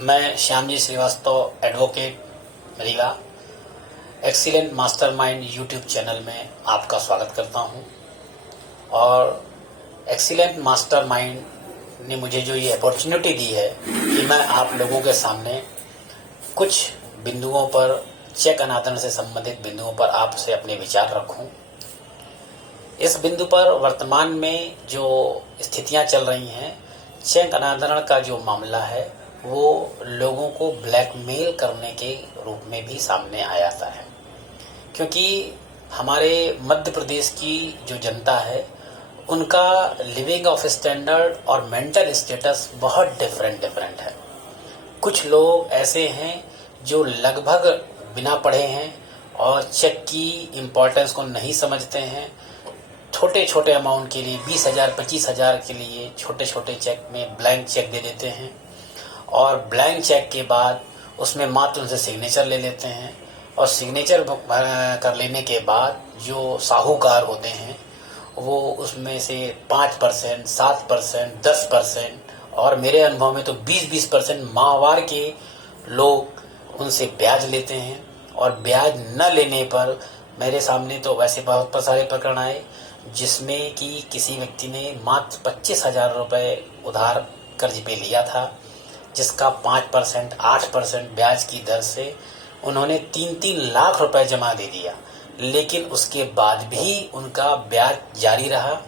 मैं Shyamji Srivastava advocate Rewa excellent mastermind YouTube channel में आपका स्वागत करता हूं। और एक्सीलेंट मास्टरमाइंड ने मुझे जो ये अपॉर्चुनिटी दी है कि मैं आप लोगों के सामने कुछ बिंदुओं पर चेक अनादरण से संबंधित बिंदुओं पर आपसे अपने विचार रखूं। इस बिंदु पर वर्तमान में जो स्थितियां चल रही हैं, चेक अनादरण का जो मामला है वो लोगों को ब्लैकमेल करने के रूप में भी सामने आ जाता है, क्योंकि हमारे मध्य प्रदेश की जो जनता है उनका लिविंग ऑफ स्टैंडर्ड और मेंटल स्टेटस बहुत डिफरेंट है। कुछ लोग ऐसे हैं जो लगभग बिना पढ़े हैं और चेक की इम्पोर्टेंस को नहीं समझते हैं। छोटे छोटे अमाउंट के लिए 20,000 25,000 के लिए छोटे छोटे चेक में ब्लैंक चेक दे देते हैं और ब्लैंक चेक के बाद उसमें मात्र उनसे सिग्नेचर ले लेते हैं और सिग्नेचर कर लेने के बाद जो साहूकार होते हैं वो उसमें से 5%, 7%, 10% और मेरे अनुभव में तो 20% माहवार के लोग उनसे ब्याज लेते हैं। और ब्याज न लेने पर मेरे सामने तो वैसे बहुत सारे प्रकरण आए जिसमें कि किसी व्यक्ति ने मात्र 25,000 रुपये उधार कर्ज पे लिया था, जिसका 5%, 8% ब्याज की दर से उन्होंने 3-3 लाख रुपए जमा दे दिया। लेकिन उसके बाद भी उनका ब्याज जारी रहा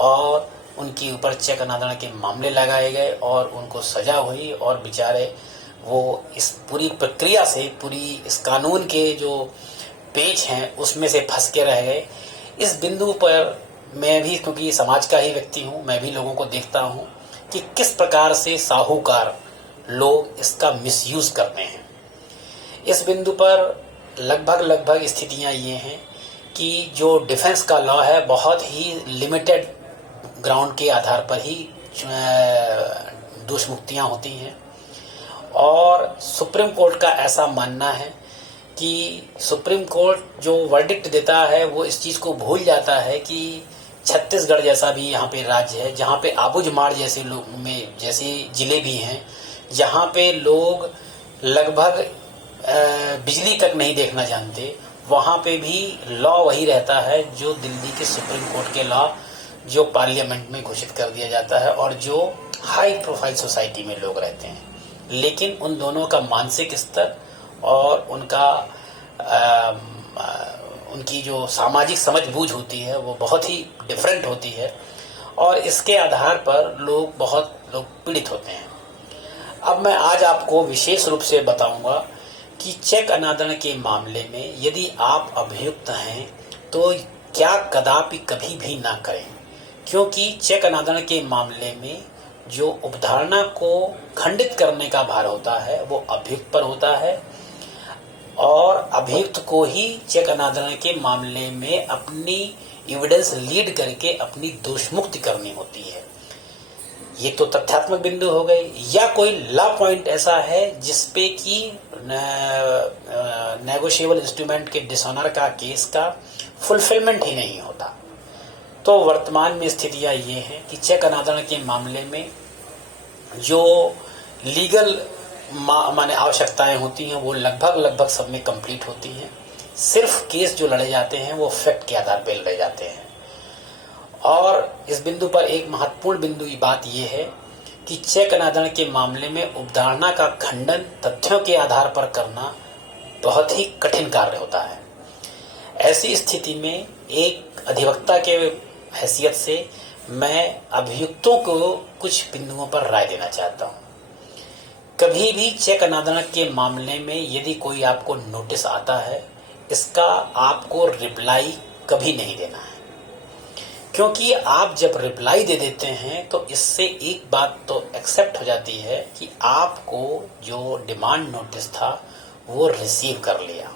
और उनके ऊपर चेक अनादरण के मामले लगाए गए और उनको सजा हुई और बेचारे वो इस पूरी प्रक्रिया से, पूरी इस कानून के जो पेच हैं उसमें से फंस के रह गए। इस बिंदु पर मैं भी, क्योंकि समाज का ही व्यक्ति हूँ, मैं भी लोगों को देखता हूँ कि किस प्रकार से साहूकार लोग इसका मिसयूज करते हैं। इस बिंदु पर लगभग स्थितियां ये हैं कि जो डिफेंस का लॉ है बहुत ही लिमिटेड ग्राउंड के आधार पर ही दोष मुक्तियां होती हैं और सुप्रीम कोर्ट का ऐसा मानना है कि सुप्रीम कोर्ट जो वर्डिक्ट देता है वो इस चीज़ को भूल जाता है कि छत्तीसगढ़ जैसा भी यहाँ पे राज्य है, जहाँ पे आबूझमाड़ जैसे लोग में जैसे जिले भी हैं, जहाँ पे लोग लगभग बिजली तक नहीं देखना जानते, वहाँ पे भी लॉ वही रहता है जो दिल्ली के सुप्रीम कोर्ट के लॉ जो पार्लियामेंट में घोषित कर दिया जाता है और जो हाई प्रोफाइल सोसाइटी में लोग रहते हैं। लेकिन उन दोनों का मानसिक स्तर और उनकी जो सामाजिक समझ बूझ होती है वो बहुत ही डिफरेंट होती है और इसके आधार पर बहुत लोग पीड़ित होते हैं। अब मैं आज आपको विशेष रूप से बताऊंगा कि चेक अनादरण के मामले में यदि आप अभियुक्त हैं तो क्या कदापि कभी भी ना करें, क्योंकि चेक अनादरण के मामले में जो उपधारणा को खंडित करने का भार होता है वो अभियुक्त पर होता है और अभियुक्त को ही चेक अनादरण के मामले में अपनी एविडेंस लीड करके अपनी दोषमुक्ति करनी होती है। ये तो तथ्यात्मक बिंदु हो गए, या कोई लॉ पॉइंट ऐसा है जिसपे कि नेगोशिएबल इंस्ट्रूमेंट के डिसऑनर का केस का फुलफिलमेंट ही नहीं होता। तो वर्तमान में स्थितियां ये हैं कि चेक अनादरण के मामले में जो लीगल माने आवश्यकताएं होती हैं वो लगभग सब में कंप्लीट होती हैं। सिर्फ केस जो लड़े जाते हैं वो फैक्ट के आधार पर लड़े जाते हैं। और इस बिंदु पर एक महत्वपूर्ण बिंदु की बात यह है कि चेक अनादरण के मामले में उपधारणा का खंडन तथ्यों के आधार पर करना बहुत ही कठिन कार्य होता है। ऐसी स्थिति में एक अधिवक्ता के हैसियत से मैं अभियुक्तों को कुछ बिंदुओं पर राय देना चाहता हूँ। कभी भी चेक अनादरण के मामले में यदि कोई आपको नोटिस आता है, इसका आपको रिप्लाई कभी नहीं देना है, क्योंकि आप जब रिप्लाई दे देते हैं तो इससे एक बात तो एक्सेप्ट हो जाती है कि आपको जो डिमांड नोटिस था वो रिसीव कर लिया।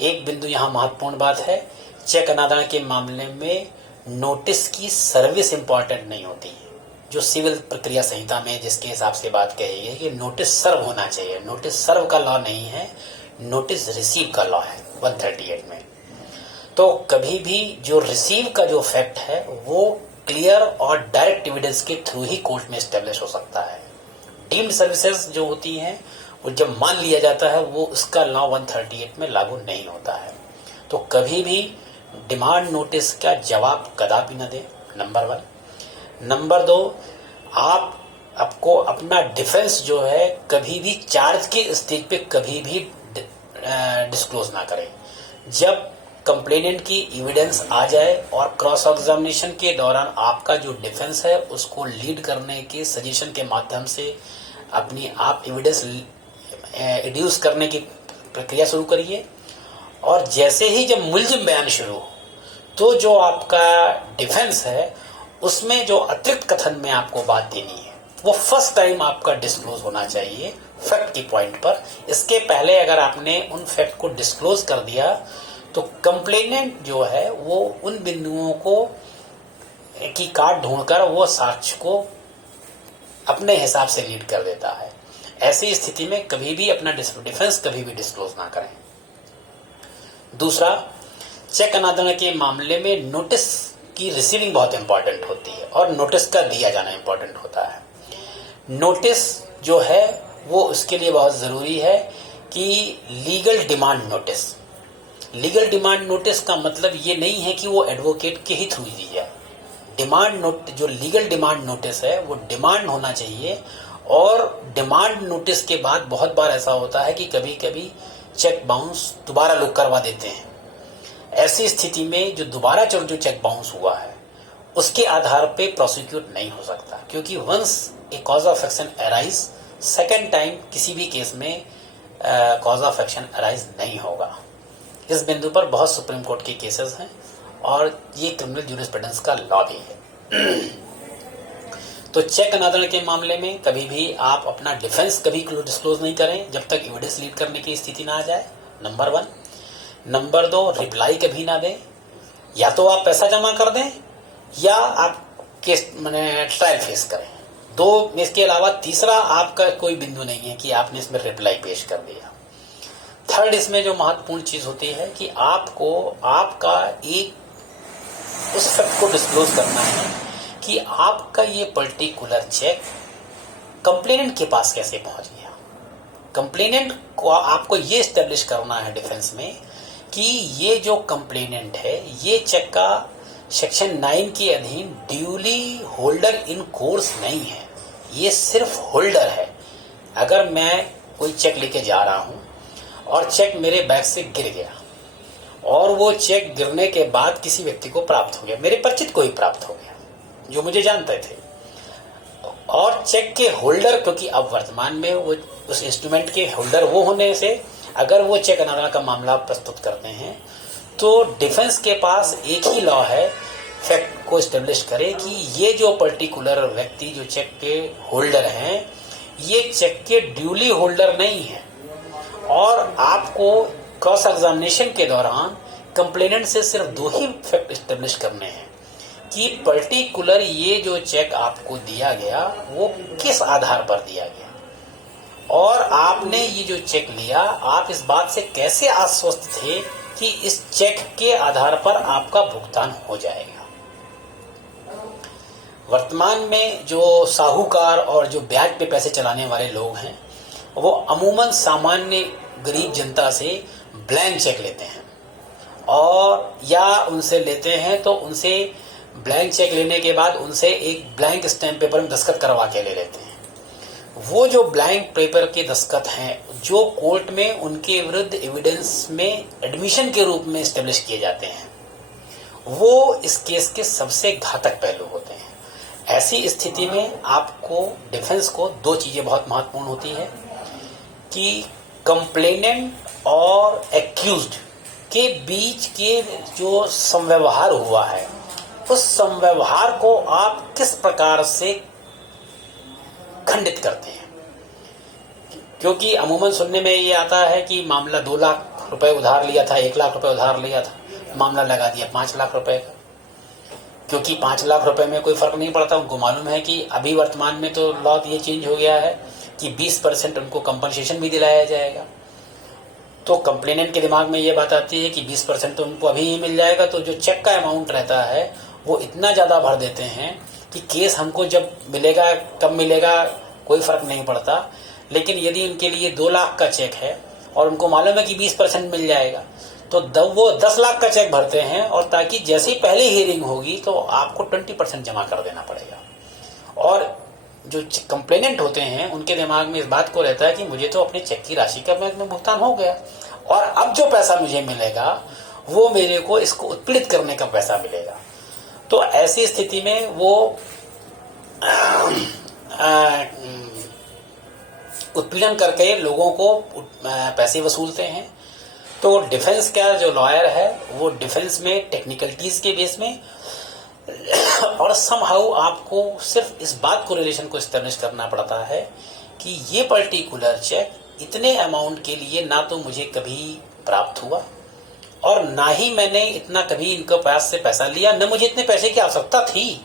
एक बिंदु यहाँ महत्वपूर्ण बात है, चेक अनादरण के मामले में नोटिस की सर्विस इंपॉर्टेंट नहीं होती है। जो सिविल प्रक्रिया संहिता में जिसके हिसाब से बात कही है कि नोटिस सर्व होना चाहिए, नोटिस सर्व का लॉ नहीं है, नोटिस रिसीव का लॉ है 138 में। तो कभी भी जो रिसीव का जो फैक्ट है वो क्लियर और डायरेक्ट एविडेंस के थ्रू ही कोर्ट में एस्टेब्लिश हो सकता है। डीम्ड सर्विसेज जो होती हैं वो जब मान लिया जाता है वो उसका लॉ 138 में लागू नहीं होता है। तो कभी भी डिमांड नोटिस का जवाब कदापि न दें, नंबर 1। नंबर 2, आपको अपना डिफेंस जो है कभी भी चार्ज के स्टेज पे कभी भी डिस्क्लोज ना करें। जब कंप्लेनेंट की एविडेंस आ जाए और क्रॉस एग्जामिनेशन के दौरान आपका जो डिफेंस है उसको लीड करने के सजेशन के माध्यम से अपनी आप एविडेंस एड्यूस करने की प्रक्रिया शुरू करिए। और जैसे ही जब मुलजिम बयान शुरू हो तो जो आपका डिफेंस है उसमें जो अतिरिक्त कथन में आपको बात देनी है वो फर्स्ट टाइम आपका डिस्क्लोज होना चाहिए फैक्ट की पॉइंट पर। इसके पहले अगर आपने उन फैक्ट को डिस्क्लोज कर दिया तो कंप्लेनेंट जो है वो उन बिंदुओं को की काट ढूंढकर वो साक्ष्य को अपने हिसाब से लीड कर देता है। ऐसी स्थिति में कभी भी अपना डिफेंस कभी भी डिस्क्लोज ना करें। दूसरा, चेक अनादरण के मामले में नोटिस की रिसीविंग बहुत इंपॉर्टेंट होती है और नोटिस का दिया जाना इंपॉर्टेंट होता है। नोटिस जो है वो उसके लिए बहुत ज़रूरी है कि legal demand notice. Legal demand notice का मतलब ये नहीं है कि वो एडवोकेट के ही थ्रू दी जाए। डिमांड नोट जो लीगल डिमांड नोटिस है वो डिमांड होना चाहिए। और डिमांड नोटिस के बाद बहुत बार ऐसा होता है कि कभी कभी चेक बाउंस दोबारा लोग करवा देते हैं। ऐसी स्थिति में जो दोबारा जो चेक बाउंस हुआ है उसके आधार पे प्रोसिक्यूट नहीं हो सकता, क्योंकि once a cause of action arise, second time किसी भी केस में कॉज ऑफ एक्शन अराइज नहीं होगा। इस बिंदु पर बहुत सुप्रीम कोर्ट के केसेस हैं और ये क्रिमिनल ज्यूरिस्प्रूडेंस का लॉ भी है। तो चेक अनादरण के मामले में कभी भी आप अपना डिफेंस कभी डिस्क्लोज नहीं करें जब तक एविडेंस लीड करने की स्थिति ना आ जाए, नंबर 1। नंबर 2, रिप्लाई कभी ना दें। या तो आप पैसा जमा कर दें या आप केस ट्रायल फेस करें। 2 इसके अलावा तीसरा आपका कोई बिंदु नहीं है कि आपने इसमें रिप्लाई पेश कर दिया। थर्ड, इसमें जो महत्वपूर्ण चीज होती है कि आपको आपका एक उस फैक्ट को डिस्क्लोज करना है कि आपका ये पर्टिकुलर चेक कंप्लेनेंट के पास कैसे पहुंच गया। कंप्लेनेंट को आपको ये एस्टेब्लिश करना है डिफेंस में कि ये जो कंप्लेनेंट है ये चेक का सेक्शन 9 के अधीन ड्यूली होल्डर इन कोर्स नहीं है, ये सिर्फ होल्डर है। अगर मैं कोई चेक लेके जा रहा हूं और चेक मेरे बैग से गिर गया और वो चेक गिरने के बाद किसी व्यक्ति को प्राप्त हो गया, मेरे परिचित को ही प्राप्त हो गया जो मुझे जानते थे, और चेक के होल्डर, क्योंकि अब वर्तमान में वो उस इंस्ट्रूमेंट के होल्डर वो होने से अगर वो चेक अनादरण का मामला प्रस्तुत करते हैं तो डिफेंस के पास एक ही लॉ है फैक्ट को एस्टेब्लिश करे कि ये जो पर्टिकुलर व्यक्ति जो चेक के होल्डर हैं ये चेक के ड्यूली होल्डर नहीं है। और आपको क्रॉस एग्जामिनेशन के दौरान कंप्लेनेंट से सिर्फ 2 ही फैक्ट एस्टेब्लिश करने हैं कि पर्टिकुलर ये जो चेक आपको दिया गया वो किस आधार पर दिया गया और आपने ये जो चेक लिया आप इस बात से कैसे आश्वस्त थे कि इस चेक के आधार पर आपका भुगतान हो जाएगा। वर्तमान में जो साहूकार और जो ब्याज पे पैसे चलाने वाले लोग हैं वो अमूमन सामान्य गरीब जनता से ब्लैंक चेक लेते हैं और या उनसे लेते हैं तो उनसे ब्लैंक चेक लेने के बाद उनसे एक ब्लैंक स्टैम्प पेपर में दस्तखत करवा के ले लेते हैं। वो जो ब्लैंक पेपर के दस्तखत हैं जो कोर्ट में उनके विरुद्ध एविडेंस में एडमिशन के रूप में एस्टेब्लिश किए जाते हैं वो इस केस के सबसे घातक पहलू होते हैं। ऐसी स्थिति में आपको डिफेंस को 2 चीजें बहुत महत्वपूर्ण होती है कि कंप्लेनेंट और एक्यूज्ड के बीच के जो संव्यवहार हुआ है उस संव्यवहार को आप किस प्रकार से खंडित करते हैं। क्योंकि अमूमन सुनने में ये आता है कि मामला 2 लाख रुपए उधार लिया था, 1 लाख रुपए उधार लिया था, मामला लगा दिया 5 लाख रुपए का, क्योंकि 5 लाख रुपए में कोई फर्क नहीं पड़ता। उनको मालूम है कि अभी वर्तमान में तो लॉ ये चेंज हो गया है कि 20% उनको कंपनसेशन भी दिलाया जाएगा। तो कंप्लेनेंट के दिमाग में ये बात आती है कि 20% तो उनको अभी ही मिल जाएगा, तो जो चेक का अमाउंट रहता है वो इतना ज्यादा भर देते हैं कि केस हमको जब मिलेगा कब मिलेगा कोई फर्क नहीं पड़ता। लेकिन यदि उनके लिए 2 लाख का चेक है और उनको मालूम है कि 20% मिल जाएगा, तो वो 10 लाख का चेक भरते हैं, और ताकि जैसे ही पहली हियरिंग होगी तो आपको 20% जमा कर देना पड़ेगा। और जो कंप्लेनेंट होते हैं उनके दिमाग में इस बात को रहता है कि मुझे तो अपने चेक की राशि का बैंक में भुगतान हो गया, और अब जो पैसा मुझे मिलेगा वो मेरे को इसको उत्पीड़ित करने का पैसा मिलेगा। तो ऐसी स्थिति में वो उत्पीड़न करके लोगों को पैसे वसूलते हैं। तो डिफेंस का जो लॉयर है वो डिफेंस में टेक्निकलिटीज के बेस में और समहाउ आपको सिर्फ इस बात को रिलेशन को एस्टेब्लिश करना पड़ता है कि ये पर्टिकुलर चेक इतने अमाउंट के लिए ना तो मुझे कभी प्राप्त हुआ और ना ही मैंने इतना कभी इनके पास से पैसा लिया, न मुझे इतने पैसे की आवश्यकता थी।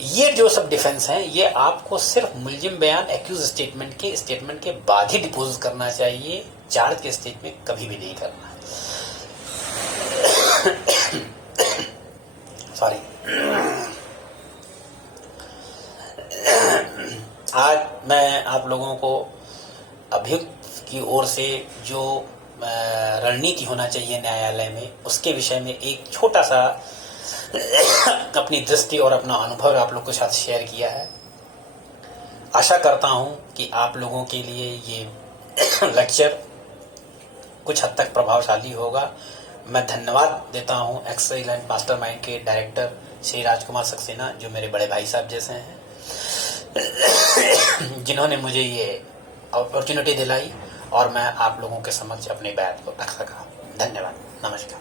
ये जो सब डिफेंस हैं ये आपको सिर्फ मुलजिम बयान एक्यूज स्टेटमेंट के बाद ही डिपोज करना चाहिए, चार्ज के स्टेज में कभी भी नहीं करना। सॉरी। आज मैं आप लोगों को अभियुक्त की ओर से जो रणनीति होना चाहिए न्यायालय में उसके विषय में एक छोटा सा अपनी दृष्टि और अपना अनुभव आप लोगों के साथ शेयर किया है। आशा करता हूं कि आप लोगों के लिए ये लेक्चर कुछ हद तक प्रभावशाली होगा। मैं धन्यवाद देता हूं एक्सीलेंट मास्टरमाइंड के डायरेक्टर श्री राजकुमार सक्सेना, जो मेरे बड़े भाई साहब जैसे हैं, जिन्होंने मुझे ये अपॉर्चुनिटी दिलाई और मैं आप लोगों के समक्ष अपनी बात को रख सका। धन्यवाद। नमस्कार।